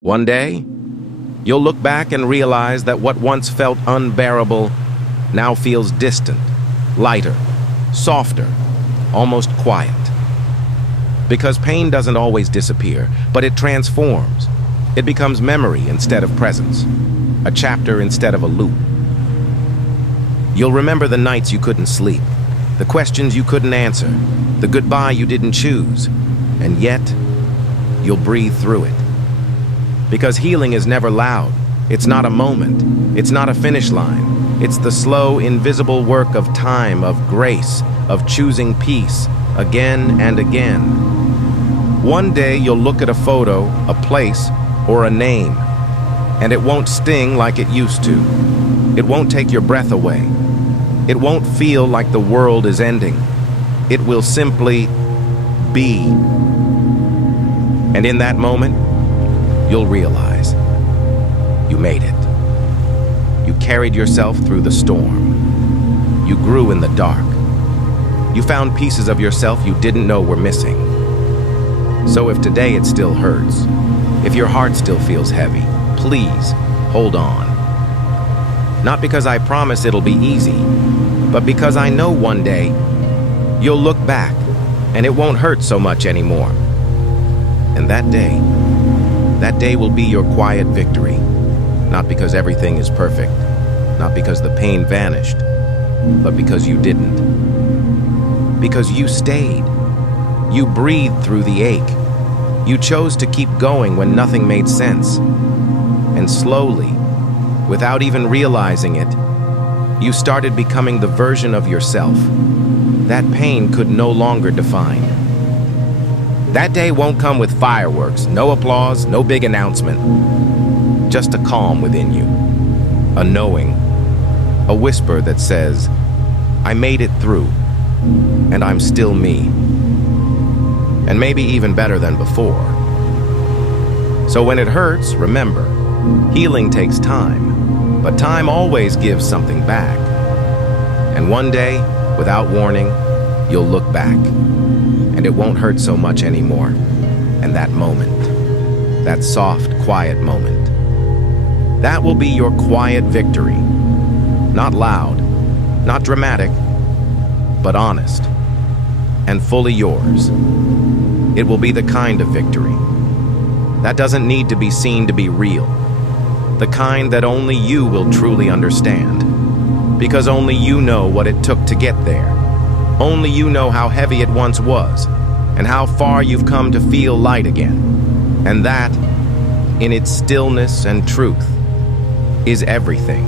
One day, you'll look back and realize that what once felt unbearable now feels distant, lighter, softer, almost quiet. Because pain doesn't always disappear, but it transforms. It becomes memory instead of presence, a chapter instead of a loop. You'll remember the nights you couldn't sleep, the questions you couldn't answer, the goodbye you didn't choose, and yet, you'll breathe through it. Because healing is never loud. It's not a moment. It's not a finish line. It's the slow, invisible work of time, of grace, of choosing peace, again and again. One day you'll look at a photo, a place, or a name, and it won't sting like it used to. It won't take your breath away. It won't feel like the world is ending. It will simply be. And in that moment, you'll realize you made it. You carried yourself through the storm. You grew in the dark. You found pieces of yourself you didn't know were missing. So if today it still hurts, if your heart still feels heavy, please hold on. Not because I promise it'll be easy, but because I know one day you'll look back and it won't hurt so much anymore. And that day will be your quiet victory. Not because everything is perfect, not because the pain vanished, but because you didn't. Because you stayed. You breathed through the ache. You chose to keep going when nothing made sense. And slowly, without even realizing it, you started becoming the version of yourself that pain could no longer define. That day won't come with fireworks, no applause, no big announcement. Just a calm within you, a knowing, a whisper that says, I made it through, and I'm still me. And maybe even better than before. So when it hurts, remember, healing takes time, but time always gives something back. And one day, without warning, you'll look back, and it won't hurt so much anymore. And that moment, that soft, quiet moment, that will be your quiet victory. Not loud, not dramatic, but honest, and fully yours. It will be the kind of victory that doesn't need to be seen to be real. The kind that only you will truly understand. Because only you know what it took to get there. Only you know how heavy it once was, and how far you've come to feel light again. And that, in its stillness and truth, is everything.